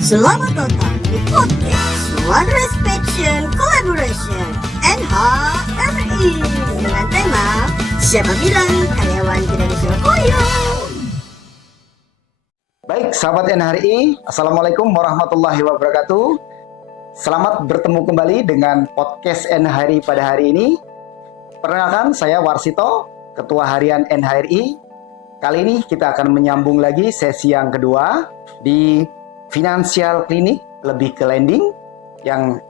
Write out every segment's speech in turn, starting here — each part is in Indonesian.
Selamat datang di podcast One Respection Collaboration NHRI dengan tema Siapa Bilang Karyawan Tidak Disuruh Koyor. Baik, sahabat NHRI, Assalamualaikum warahmatullahi wabarakatuh. Selamat bertemu kembali dengan podcast NHRI pada hari ini. Perkenalkan, saya Warsito, Ketua Harian NHRI. Kali ini kita akan menyambung lagi sesi yang kedua di Financial Clinic, lebih ke lending. Yang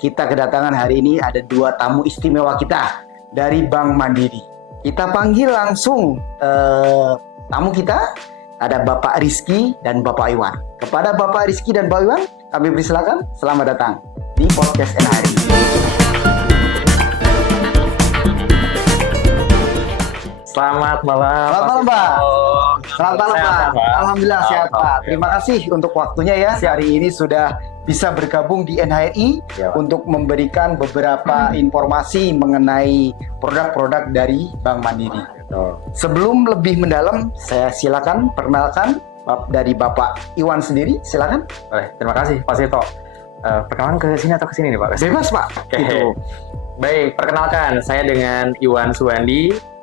kita kedatangan hari ini ada dua tamu istimewa kita dari Bank Mandiri. Kita panggil langsung tamu kita, ada Bapak Rizky dan Bapak Iwan. Kepada Bapak Rizky dan Bapak Iwan, kami persilakan, selamat datang di podcast NHRI. Selamat malam. Selamat malam, Pak. Selamat malam, Pak. Pak. Alhamdulillah sehat, Pak. Ya. Terima kasih untuk waktunya ya. Hari ini sudah bisa bergabung di NHRI Ya, Pak. untuk memberikan beberapa informasi mengenai produk-produk dari Bank Mandiri. Betul. Sebelum lebih mendalam, saya silakan perkenalkan dari Bapak Iwan sendiri. Silakan. Boleh, terima kasih Pak Sito. Perkenalan ke sini atau ke sini nih Pak? Bebas, Pak. Oke. Gitu. Baik, perkenalkan saya dengan Iwan Suwandi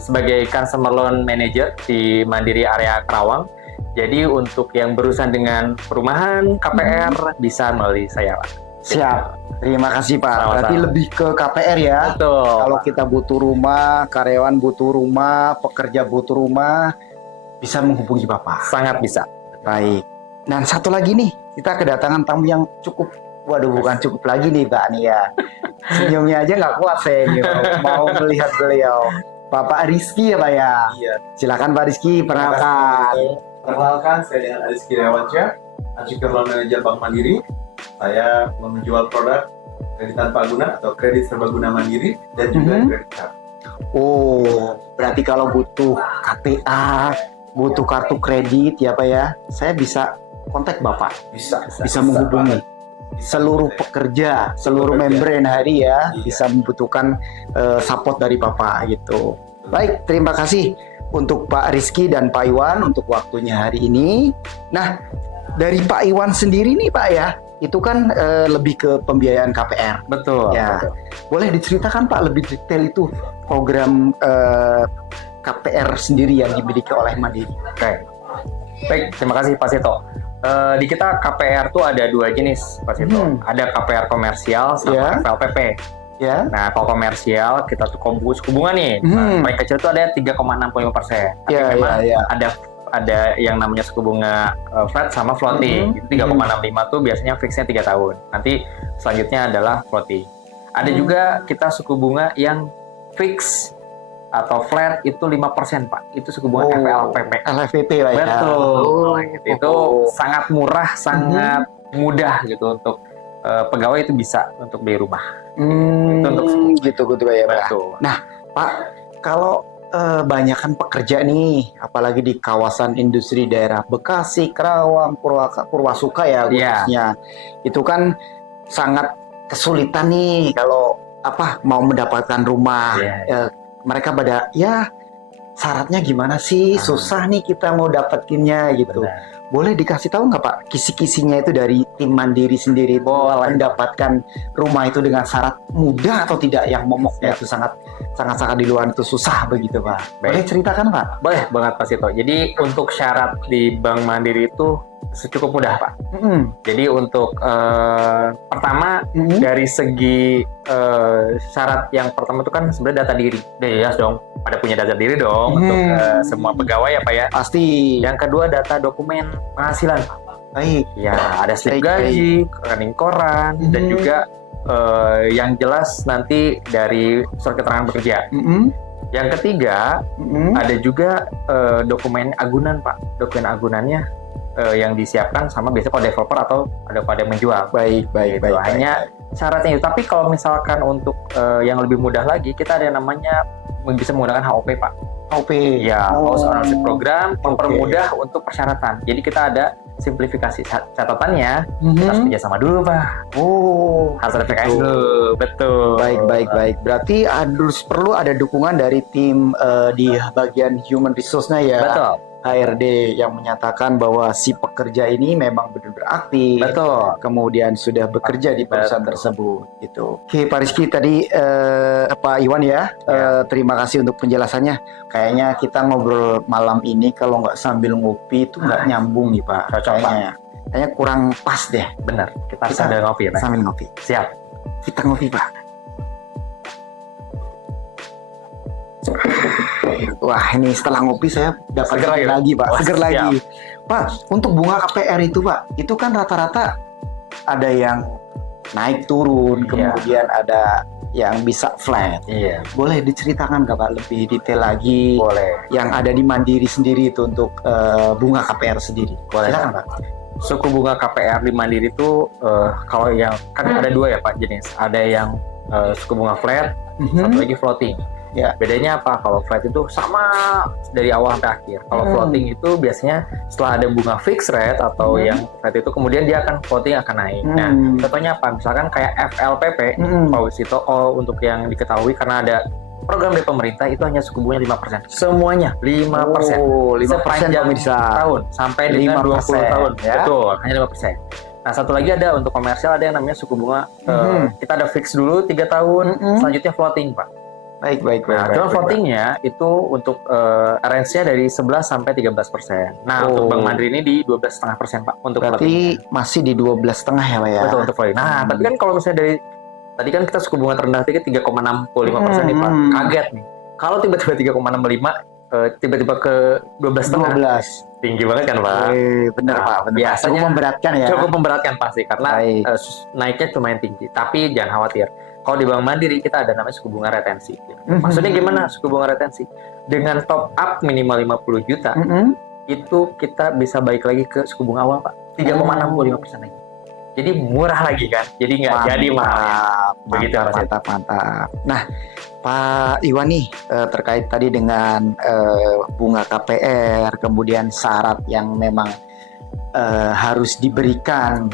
sebagai Customer Loan Manager di Mandiri Area Karawang. Jadi untuk yang berurusan dengan perumahan, KPR bisa melalui saya Pak. Siap. Terima kasih, Pak. Sama-sama. Berarti lebih ke KPR ya. Betul. Kalau kita butuh rumah, karyawan butuh rumah, pekerja butuh rumah, bisa menghubungi Bapak. Sangat bisa. Baik. Dan satu lagi nih, kita kedatangan tamu yang cukup, waduh bukan cukup lagi nih Pak nih ya. Senyumnya aja nggak kuat saya nih, mau melihat beliau. Bapak Rizky ya Pak ya? Iya. Silakan Pak Rizky, perkenalkan. Perkenalkan, saya dengan Rizky Rewansyah, Unsecured Loan Manager Bank Mandiri. Saya menjual produk kredit tanpa guna atau kredit serbaguna mandiri dan juga kredit card. Oh, berarti kalau butuh KTA, butuh kartu kredit ya Pak ya, saya bisa kontak Bapak. Bisa Menghubungi seluruh pekerja, seluruh member NHRI ya, Iya. bisa membutuhkan support dari Bapak gitu. Baik, terima kasih untuk Pak Rizky dan Pak Iwan untuk waktunya hari ini. Nah, dari Pak Iwan sendiri nih Pak ya, itu kan lebih ke pembiayaan KPR. Betul. Ya, Betul. boleh diceritakan Pak lebih detail itu program KPR sendiri yang dimiliki oleh Mandiri. Oke. Baik, terima kasih Pak Sito. Di kita KPR tuh ada dua jenis Pak Sito. Ada KPR komersial sama Ya. FLPP. Ya, Nah, kalau komersial kita tuh suku bunga nih. Nah, paling kecil tuh ada 3,65%. Tapi Ya, memang ya. ada yang namanya suku bunga flat sama floating. Itu 3,65 tuh biasanya fixnya 3 tahun. Nanti selanjutnya adalah floating. Ada juga kita suku bunga yang fix atau flat itu 5% Pak. Itu suku bunga FLPP. LFPP lah ya. Betul. Oh, Itu sangat murah, sangat mudah gitu untuk pegawai itu bisa untuk beli rumah. Itu untuk gitu ya Pak. Betul. Pak, kalau banyakan pekerja nih, apalagi di kawasan industri daerah Bekasi, Karawang, Purwasuka ya Iya. khususnya, itu kan sangat kesulitan nih kalau mau mendapatkan rumah. Iya. Mereka pada ya syaratnya gimana sih? Susah nih kita mau dapetinnya gitu. Benar. Boleh dikasih tahu nggak Pak kisi-kisinya itu dari tim Mandiri sendiri Boleh. mendapatkan rumah itu dengan syarat mudah atau tidak, yang momoknya itu sangat di luar itu susah begitu Pak. Boleh Baik. ceritakan Pak? Boleh banget Pak Sito. Jadi untuk syarat di Bank Mandiri itu cukup mudah Pak. Jadi untuk pertama dari segi syarat yang pertama itu kan sebenarnya data diri. Udah jelas dong, pada punya data diri dong untuk semua pegawai ya Pak ya. Pasti. Yang kedua data dokumen penghasilan Pak. Baik. Ya ada slip Baik, gaji, rekening koran, dan juga yang jelas nanti dari surat keterangan bekerja. Yang ketiga ada juga dokumen agunan Pak. Dokumen agunannya yang disiapkan sama biasanya kalau developer atau ada pada menjual. Baik. Gitu. Hanya syaratnya itu. Tapi kalau misalkan untuk yang lebih mudah lagi, kita ada yang namanya bisa menggunakan HOP Pak. OP. Ya, House Oh. Ownership Program mempermudah untuk persyaratan. Jadi kita ada simplifikasi. Catatannya kita harus kerja sama dulu Pak. Oh. Harus ada PKS dulu. Betul. Baik. Berarti perlu ada dukungan dari tim di bagian human resource-nya ya. Betul. HRD yang menyatakan bahwa si pekerja ini memang benar-benar aktif, Betul. kemudian sudah bekerja di perusahaan Betul. tersebut gitu. Oke Pak Rizky, tadi Pak Iwan ya, terima kasih untuk penjelasannya. Kayaknya kita ngobrol malam ini kalau nggak sambil ngopi itu nggak nyambung nih Pak. Cocok, Pak. Kayaknya kurang pas deh. Benar. Kita Kita sambil ngopi, Pak. sambil ngopi. Siap. Kita ngopi Pak. Wah ini setelah ngopi saya dapat Seger ide lagi, lagi Pak, Wah, seger siap. lagi. Pak, untuk bunga KPR itu Pak, itu kan rata-rata ada yang naik turun, Iya. kemudian ada yang bisa flat. Iya. Boleh diceritakan nggak Pak lebih detail lagi Boleh. yang ada di Mandiri sendiri itu untuk bunga KPR sendiri? Boleh, Silakan Pak. Pak. Suku bunga KPR di Mandiri itu kalau yang kan ada dua ya Pak jenis. Ada yang suku bunga flat, satu lagi floating. Ya. Bedanya apa? Kalau flat itu sama dari awal sampai akhir. Kalau floating itu biasanya setelah ada bunga fixed rate atau yang flat itu kemudian dia akan floating akan naik. Nah, contohnya apa? Misalkan kayak FLPP, Pak Wisito, untuk yang diketahui karena ada program dari pemerintah itu hanya suku bunganya 5%. Semuanya 5%. Oh, 5% Sepanjang pemirsa. tahun sampai dengan 20 tahun. ya. Betul, hanya 5%. Nah, satu lagi ada untuk komersial ada yang namanya suku bunga kita ada fix dulu 3 tahun, selanjutnya floating, Pak. Baik. Nah, cuma floatingnya itu untuk range-nya dari 11 sampai 13%. Nah, untuk Bank Mandiri ini di 12,5%, Pak, untuk Berarti floatingnya. masih di 12,5 ya Pak ya? Betul, untuk floating. Nah, tapi kan kalau misalnya dari tadi kan kita suku bunga terendah tiga 3,65% nih, Pak. Kaget nih. Kalau tiba-tiba 3,65 tiba-tiba ke 12,5. 12. Tinggi banget kan, Pak? Bener Nah, Pak, bener. biasanya Cukup memberatkan ya. Cukup memberatkan pasti karena Baik. naiknya lumayan tinggi. Tapi jangan khawatir. Kalau di Bank Mandiri kita ada namanya suku bunga retensi. Maksudnya gimana suku bunga retensi? Dengan top up minimal 50 juta, itu kita bisa balik lagi ke suku bunga awal, Pak. 3,65% lagi. Jadi murah lagi kan? Jadi nggak jadi mahal. Begitu, Mas. Mantap. Nah, Pak Iwan nih terkait tadi dengan bunga KPR, kemudian syarat yang memang harus diberikan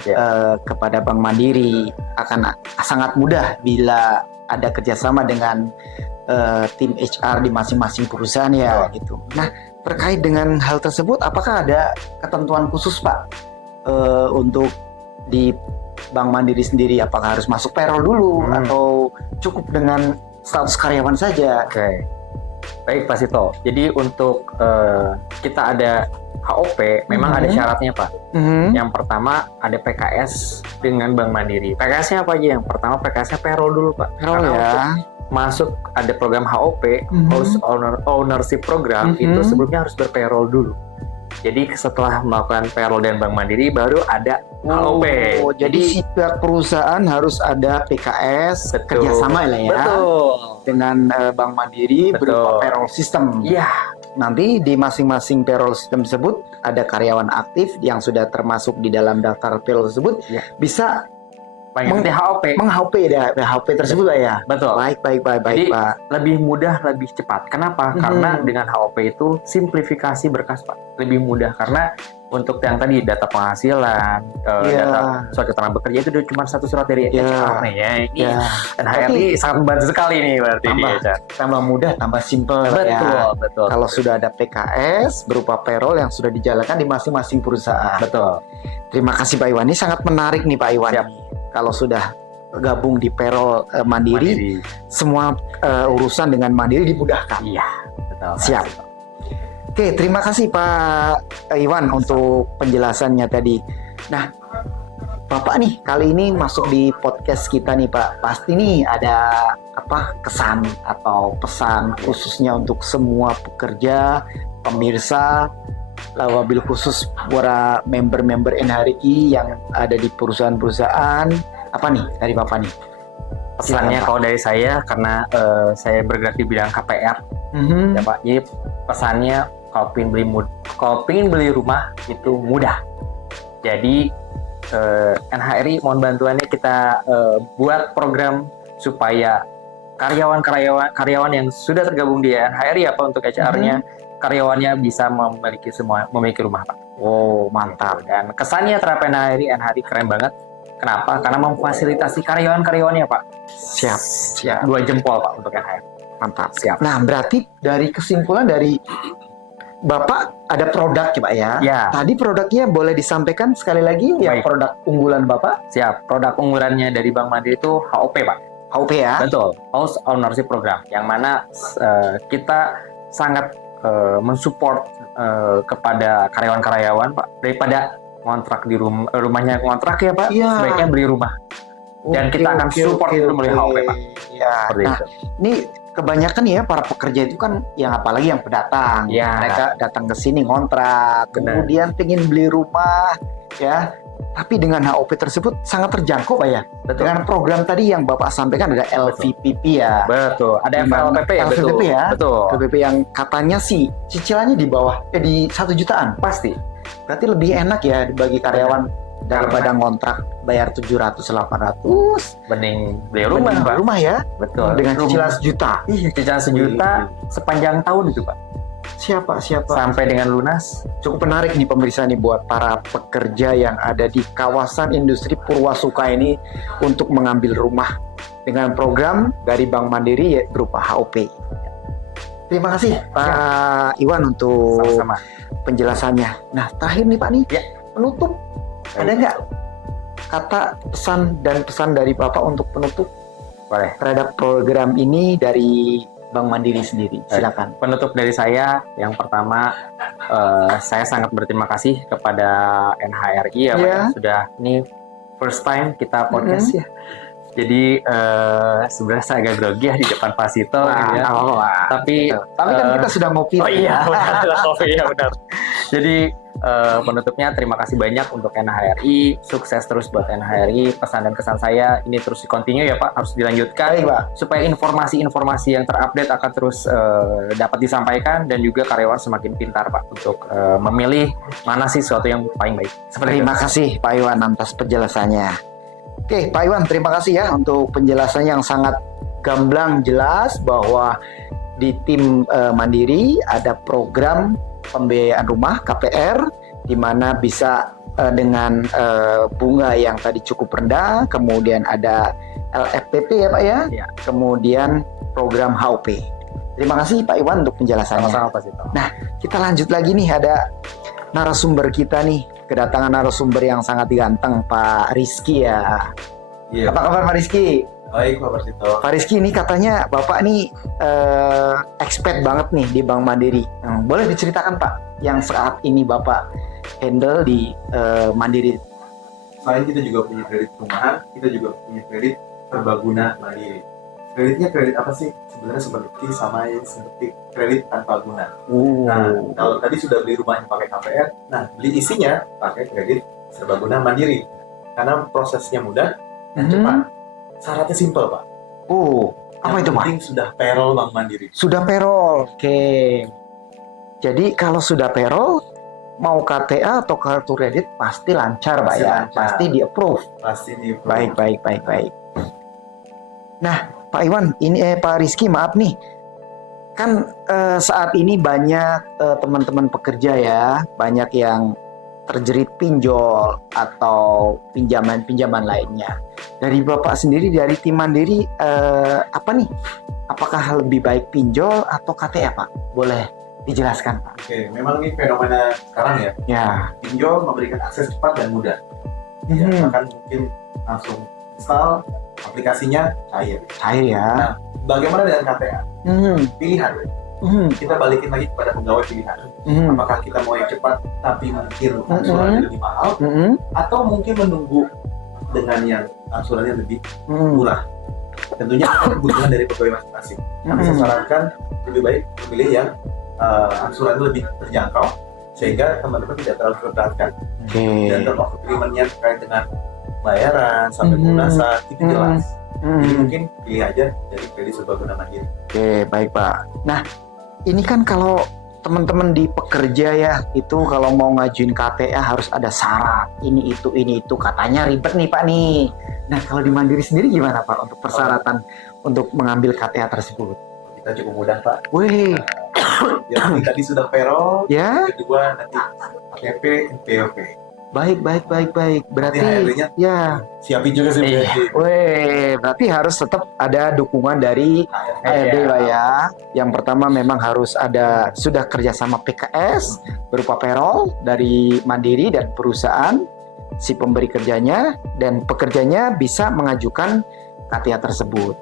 kepada Bank Mandiri akan sangat mudah bila ada kerjasama dengan tim HR di masing-masing perusahaan ya gitu. Nah, terkait dengan hal tersebut, apakah ada ketentuan khusus Pak untuk di Bank Mandiri sendiri? Apakah harus masuk payroll dulu atau cukup dengan status karyawan saja? Oke. Baik, Pak Sito. Jadi untuk kita ada HOP, memang ada syaratnya, Pak. Yang pertama ada PKS dengan Bank Mandiri. PKS-nya apa aja? Yang pertama PKS-nya payroll dulu, Pak. Payroll Karena ya. untuk masuk ada program HOP, House Ownership Program, itu sebelumnya harus berpayroll dulu. Jadi setelah melakukan payroll dan Bank Mandiri baru ada HOP. Oh, jadi setiap perusahaan harus ada PKS kerjasama lah ya. Betul. Dengan Bank Mandiri berupa payroll system. Iya. Nanti di masing-masing payroll system tersebut ada karyawan aktif yang sudah termasuk di dalam daftar payroll tersebut bisa Mengikuti HOP. meng-HOP ya, HOP tersebut lah ya. Betul. Baik Jadi, Pak. lebih mudah, lebih cepat. Kenapa? Karena dengan HOP itu simplifikasi berkas, Pak. Lebih mudah karena untuk yang tadi data penghasilan, data surat keterangan bekerja itu udah cuma satu surat dari HR nih ya. Ini dan HRD sangat membantu sekali nih berarti di HR. Tambah mudah, tambah simple ya. Betul. Kalau sudah ada PKS berupa payroll yang sudah dijalankan di masing-masing perusahaan. Betul. Terima kasih Pak Iwan. Ini sangat menarik nih Pak Iwan. Siap. Kalau sudah gabung di payroll Mandiri, semua urusan dengan Mandiri dimudahkan. Iya, betul. Siap. Oke, terima kasih Pak Iwan untuk penjelasannya tadi. Nah, Bapak nih kali ini masuk di podcast kita nih Pak. Pasti nih ada kesan atau pesan khususnya untuk semua pekerja, pemirsa, wabil khusus para member-member NHRI yang ada di perusahaan-perusahaan. Apa nih dari Bapak nih? Pesannya kalau dari saya karena saya bergerak di bidang KPR, ya Pak. Jadi pesannya kalau pengen beli rumah itu mudah. Jadi NHRI mohon bantuannya kita buat program supaya karyawan yang sudah tergabung di NHRI untuk HR-nya, karyawannya bisa memiliki rumah, Pak. Oh, mantap. Dan kesannya terhadap NHRI keren banget. Kenapa? Karena memfasilitasi karyawan-karyawannya, Pak. Siap. 2 jempol, Pak, untuk NHRI. Mantap. Siap. Nah, berarti dari kesimpulan dari Bapak ada produk ya Pak ya? Ya. Tadi produknya boleh disampaikan sekali lagi yang Baik. produk unggulan Bapak? Siap. Produk unggulannya dari Bank Mandiri itu HOP, Pak. HOP ya? Betul. House Ownership Program. Yang mana kita sangat mensupport kepada karyawan-karyawan, Pak. Daripada ngontrak di rumahnya ngontrak ya, Pak. Iya. Sebaiknya beli rumah. Dan kita akan support itu melalui HOP, Pak. Ya. Seperti Nah, itu. ini kebanyakan ya para pekerja itu kan yang apalagi yang pendatang. Ya. Mereka datang ke sini ngontrak, Benar. kemudian pengen beli rumah ya. Tapi dengan HOP tersebut sangat terjangkau Pak ya. Betul. Dengan program tadi yang Bapak sampaikan ada LVPP ya. Betul. Ada FLPP ya, betul. LVPP ya. Betul. LVPP yang katanya sih cicilannya di bawah di 1 jutaan. Pasti. Berarti lebih enak ya bagi karyawan daripada ngontrak bayar 700-800. Mending beli rumah, Pak. Rumah ya. Betul. Dengan Rumah. cicilan 1 juta. Iya, cicilan 1 juta sepanjang tahun itu, Pak. Siapa? Sampai dengan lunas. Cukup menarik nih pemirsa nih buat para pekerja yang ada di kawasan industri Purwasuka ini untuk mengambil rumah dengan program dari Bank Mandiri ya, berupa HOP. Terima kasih Pak Iwan untuk Sama-sama. penjelasannya. Nah terakhir nih Pak nih, Ya. penutup ada nggak kata pesan dari Bapak untuk penutup Boleh. terhadap program ini dari Bank Mandiri sendiri? Silakan. Penutup dari saya, yang pertama, saya sangat berterima kasih kepada NHRI ya, Pak, Ya. ya. Sudah ini first time kita podcast ya. Jadi sebenarnya saya agak grogi ya di depan Pak Sito, gitu ya. Tapi kan kita sudah ngopi. oh iya, benar. Oh iya, benar. Jadi penutupnya terima kasih banyak untuk NHRI, sukses terus buat NHRI. Pesan dan kesan saya ini terus di-continue ya Pak, harus dilanjutkan. Baik, Pak. Supaya informasi-informasi yang terupdate akan terus dapat disampaikan dan juga karyawan semakin pintar Pak untuk memilih mana sih sesuatu yang paling baik. Terima kasih Pak Iwan atas penjelasannya. Oke Pak Iwan, terima kasih ya untuk penjelasannya yang sangat gamblang, jelas bahwa di tim Mandiri ada program pembiayaan rumah KPR di mana bisa dengan bunga yang tadi cukup rendah, kemudian ada LFPP ya Pak ya, Ya. kemudian program HOP. Terima kasih Pak Iwan untuk penjelasannya. Sama-sama Pak Sito. Nah, kita lanjut lagi nih, ada narasumber kita nih, kedatangan narasumber yang sangat ganteng Pak Rizky ya. Iya. Apa kabar Pak Rizky? Baik Pak Persito. Pak Rizky ini katanya Bapak nih expert banget nih di Bank Mandiri. Boleh diceritakan Pak yang saat ini Bapak handle di Mandiri? Selain kita juga punya kredit perumahan, kita juga punya kredit serbaguna mandiri. Kreditnya kredit apa sih? Sebenarnya seperti kredit tanpa guna. Nah, kalau tadi sudah beli rumahnya pakai KPR, nah beli isinya pakai kredit serbaguna mandiri. Karena prosesnya mudah dan cepat. Syaratnya simpel Pak. Apa itu Yang Pak? penting sudah payroll Bank Mandiri. Sudah payroll. Oke. Jadi kalau sudah payroll, mau KTA atau kartu kredit pasti lancar Pak Pasti ya. lancar. Pasti di approve. Pasti di Baik. Nah, Pak Iwan, ini Pak Rizky, maaf nih. Kan saat ini banyak teman-teman pekerja ya, banyak yang terjerit pinjol atau pinjaman-pinjaman lainnya. Dari Bapak sendiri, dari tim Mandiri, apa nih? Apakah lebih baik pinjol atau KTA Pak? Boleh dijelaskan Pak? Oke, memang ini fenomena sekarang ya. Ya. Pinjol memberikan akses cepat dan mudah. Ya, bahkan mungkin langsung install aplikasinya cair. Cair ya. Nah, bagaimana dengan KTA? Pilihan. Kita balikin lagi kepada pegawai pilihan. Apakah kita mau yang cepat tapi mungkin angsurannya lebih mahal, atau mungkin menunggu dengan yang angsurannya lebih murah? Tentunya kebutuhan dari pegawai masing-masing. Kami saya sarankan lebih baik memilih yang angsurannya lebih terjangkau sehingga teman-teman tidak terlalu keberatan. Dan dalam waktu agreement-nya terkait dengan bayaran sampai pelunasan itu jelas. Jadi mungkin pilih aja dari kredit serbaguna mandiri. Oke, baik Pak. Nah, ini kan kalau teman-teman di pekerja ya, itu kalau mau ngajuin KTA harus ada syarat ini itu katanya ribet nih Pak nih. Nah, kalau di Mandiri sendiri gimana Pak untuk persyaratan untuk mengambil KTA tersebut? Kita cukup mudah Pak. Wih, Yang tadi sudah payroll, ya. kedua nanti KTP, NPWP. Baik. Berarti HRD-nya ya, siapin juga sih. Iya. berarti harus tetap ada dukungan dari HRD Pak ya. Yang pertama memang harus ada sudah kerjasama PKS berupa payroll dari Mandiri dan perusahaan si pemberi kerjanya, dan pekerjanya bisa mengajukan KTA tersebut.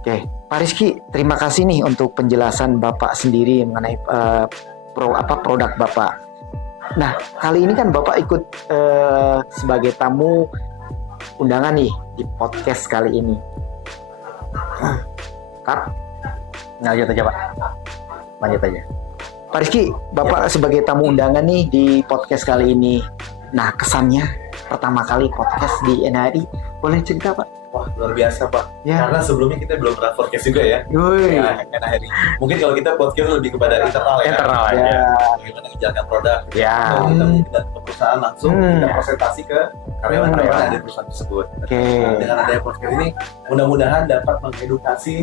Oke, Pak Rizky, terima kasih nih untuk penjelasan Bapak sendiri mengenai produk Bapak. Nah, kali ini kan Bapak ikut sebagai tamu undangan nih di podcast kali ini. Kak, Lanjut aja Pak. Lanjut aja. Pak Rizky, Bapak sebagai tamu undangan nih di podcast kali ini. Nah, kesannya pertama kali podcast di NHRI, boleh cerita Pak? Wah, luar biasa Pak. Ya. Karena sebelumnya kita belum pernah podcast juga ya. Woi. Ya, NHRI. Mungkin kalau kita podcast lebih kepada internal ya. Internal aja. Ya. Bagaimana menjalankan produk. Ya. Kalau kita mungkin datang ke perusahaan langsung kita presentasi ke karyawan-karyawan Ya. yang ada di perusahaan tersebut. Oke. Nah, dengan adanya podcast ini, mudah-mudahan dapat mengedukasi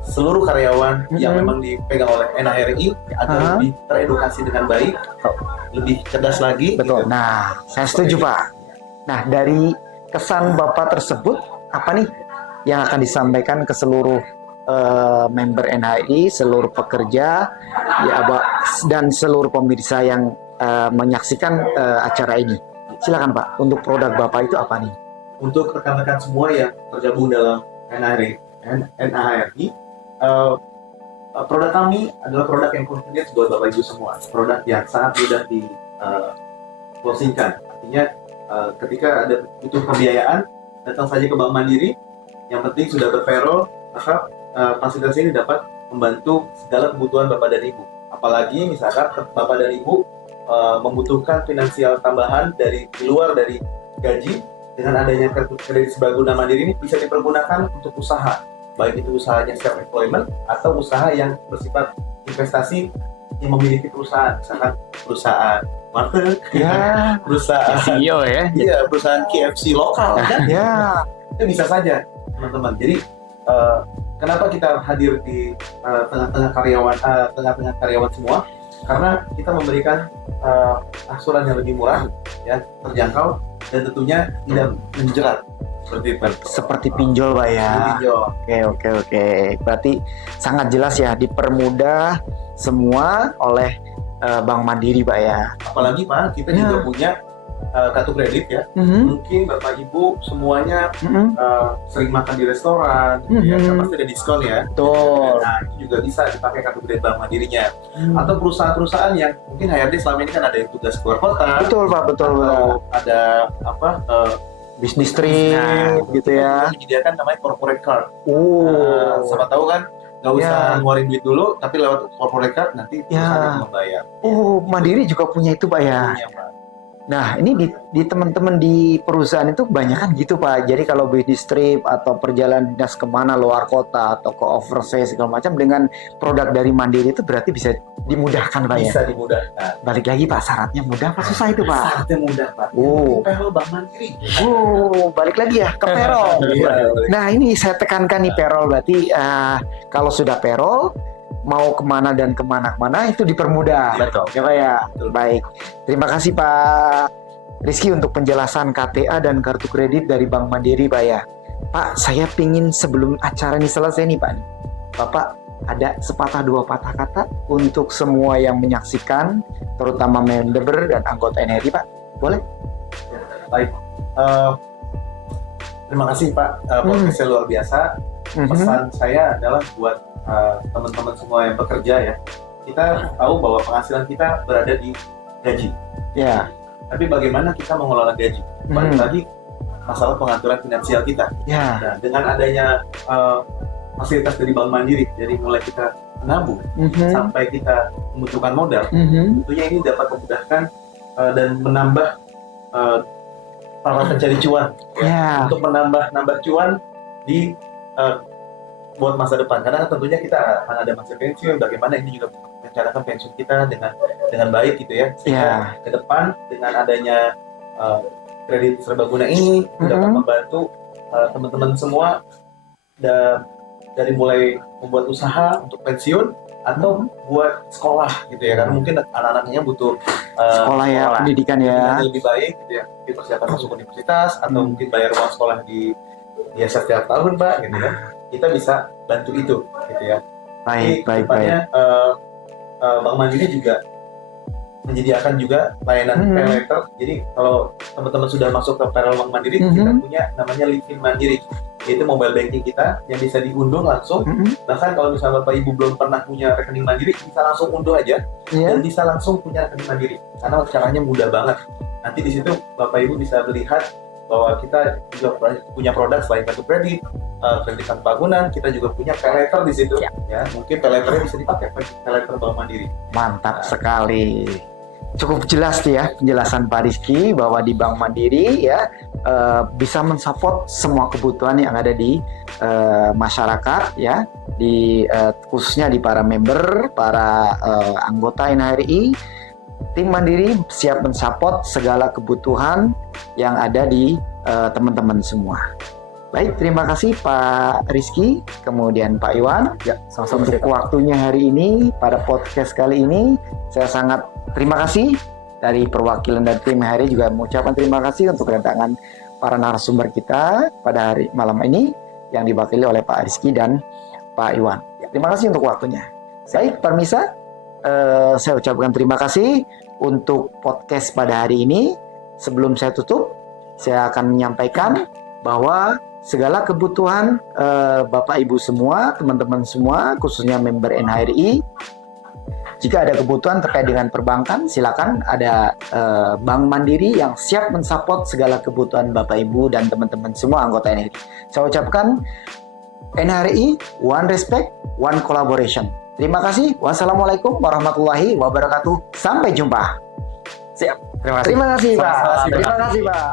seluruh karyawan yang memang dipegang oleh NHRI agar lebih teredukasi dengan baik, lebih cerdas lagi. Betul. gitu. Nah, saya setuju Pak. Nah, dari kesan Bapak tersebut apa nih yang akan disampaikan ke seluruh member NHRI, seluruh pekerja, ya Pak, dan seluruh pemirsa yang menyaksikan acara ini? Silakan Pak. Untuk produk Bapak itu apa nih? Untuk rekan-rekan semua yang tergabung dalam NHRI, produk kami adalah produk yang confidence buat Bapak Ibu semua. Produk yang sangat mudah di closingkan. Artinya ketika ada butuh pembiayaan, datang saja ke Bank Mandiri. Yang penting sudah berpayroll, maka fasilitas ini dapat membantu segala kebutuhan Bapak dan Ibu. Apalagi misalkan Bapak dan Ibu membutuhkan finansial tambahan di luar dari gaji, dengan adanya kredit serbaguna Mandiri ini bisa dipergunakan untuk usaha, baik itu usahanya self employment atau usaha yang bersifat investasi yang memiliki perusahaan, misalkan perusahaan warteg, Ya, perusahaan CEO ya. iya, perusahaan KFC lokal kan, ya. itu bisa saja teman-teman. Jadi kenapa kita hadir di tengah-tengah karyawan semua? Karena kita memberikan asuran yang lebih murah, ya, terjangkau, dan tentunya tidak menjerat seperti itu. Seperti pinjol Pak ya. Pinjol. Oke. Berarti sangat jelas ya, dipermudah semua oleh Bank Mandiri Pak ya. Apalagi Pak, kita Ya. juga punya kartu kredit ya. Mungkin Bapak Ibu semuanya sering makan di restoran, ya, kan pasti ada diskon ya. Betul. Nah, itu juga bisa dipakai kartu kredit Bank Mandirinya. Atau perusahaan-perusahaan yang mungkin HRD selama ini kan ada yang tugas keluar kota, Betul Pak, betul. atau ada Bisnis trip gitu ya. Kita menyediakan namanya corporate card. Nah, siapa tahu kan nggak usah Ya. ngeluarin duit dulu, tapi lewat corporate card nanti perusahaan yang membayar. Mandiri juga punya itu Pak ya. Punya, Pak. Nah, ini di teman-teman di perusahaan itu kebanyakan gitu Pak. Jadi kalau bisnis trip atau perjalanan dinas kemana, luar kota atau ke overseas segala macam, dengan produk dari Mandiri itu berarti bisa dimudahkan Pak ya. Bisa dimudahkan. Balik lagi Pak, syaratnya mudah apa susah itu Pak? Syaratnya mudah Pak. Oh. Payroll Bank Mandiri. Balik lagi ya ke payroll. Iya. Nah, ini saya tekankan nih payroll, berarti kalau sudah payroll mau kemana dan kemana itu dipermudah. Betul. Ya Pak ya. Betul. Baik. Terima kasih Pak Rizky untuk penjelasan KTA dan kartu kredit dari Bank Mandiri Pak ya. Pak, saya pingin sebelum acara ini selesai nih Pak, Bapak ada sepatah dua patah kata untuk semua yang menyaksikan, terutama member dan anggota NHRI Pak. Boleh? Baik. Terima kasih Pak. Podcastnya luar biasa. Pesan saya adalah buat teman-teman semua yang bekerja ya. Kita tahu bahwa penghasilan kita berada di gaji. Ya. Tapi bagaimana kita mengelola gaji? Balik lagi masalah pengaturan finansial kita. Ya. Nah, dengan adanya fasilitas dari Bank Mandiri, dari mulai kita menabung sampai kita membutuhkan modal, tentunya ini dapat memudahkan dan menambah para pencari cuan Ya. untuk menambah cuan di buat masa depan. Karena tentunya kita akan ada masa pensiun. Bagaimana ini juga merencanakan pensiun kita dengan baik gitu ya. Sehingga ke depan dengan adanya kredit serbaguna ini dapat membantu teman-teman semua dari mulai membuat usaha untuk pensiun atau buat sekolah gitu ya, karena mungkin anak-anaknya butuh Sekolah ya, pendidikan ya. yang lebih baik gitu ya, mungkin persiapan masuk universitas atau mungkin bayar uang sekolah di ya setiap tahun Pak gitu kan, kita bisa bantu itu gitu ya. Baik, Jadi baik, kedepannya, Bank Mandiri juga menyediakan juga layanan pay later. Jadi kalau teman-teman sudah masuk ke payroll Bank Mandiri, kita punya namanya Livin Mandiri, yaitu mobile banking kita yang bisa diunduh langsung. Bahkan kalau misalnya Bapak Ibu belum pernah punya rekening Mandiri, bisa langsung unduh aja dan bisa langsung punya rekening Mandiri, karena caranya mudah banget. Nanti di situ Bapak Ibu bisa melihat bahwa kita juga punya produk selain kartu kredit, kredit tanpa bangunan, kita juga punya pay later di situ. Ya, mungkin pay laternya bisa dipakai pay later Bank Mandiri. Mantap sekali. Cukup jelas tuh ya penjelasan Pak Rizky bahwa di Bank Mandiri ya bisa mensupport semua kebutuhan yang ada di masyarakat ya, di khususnya di para member, para anggota NHRI. Tim Mandiri siap mensupport segala kebutuhan yang ada di teman-teman semua. Baik, terima kasih Pak Rizky, kemudian Pak Iwan. Ya, sama-sama Untuk waktunya hari ini pada podcast kali ini, saya sangat terima kasih dari perwakilan dari tim hari juga mengucapkan terima kasih untuk kedatangan para narasumber kita pada hari malam ini yang diwakili oleh Pak Rizky dan Pak Iwan. Terima kasih untuk waktunya. Baik, Permisa, saya ucapkan terima kasih untuk podcast pada hari ini. Sebelum saya tutup, saya akan menyampaikan bahwa segala kebutuhan Bapak Ibu semua, teman-teman semua, khususnya member NHRI, jika ada kebutuhan terkait dengan perbankan, silakan ada Bank Mandiri yang siap mensupport segala kebutuhan Bapak Ibu dan teman-teman semua anggota NHRI. Saya ucapkan NHRI, one respect, one collaboration. Terima kasih. Wassalamualaikum warahmatullahi wabarakatuh. Sampai jumpa. Siap. Terima kasih. Terima kasih, Pak. Sama-sama. Terima kasih, Pak.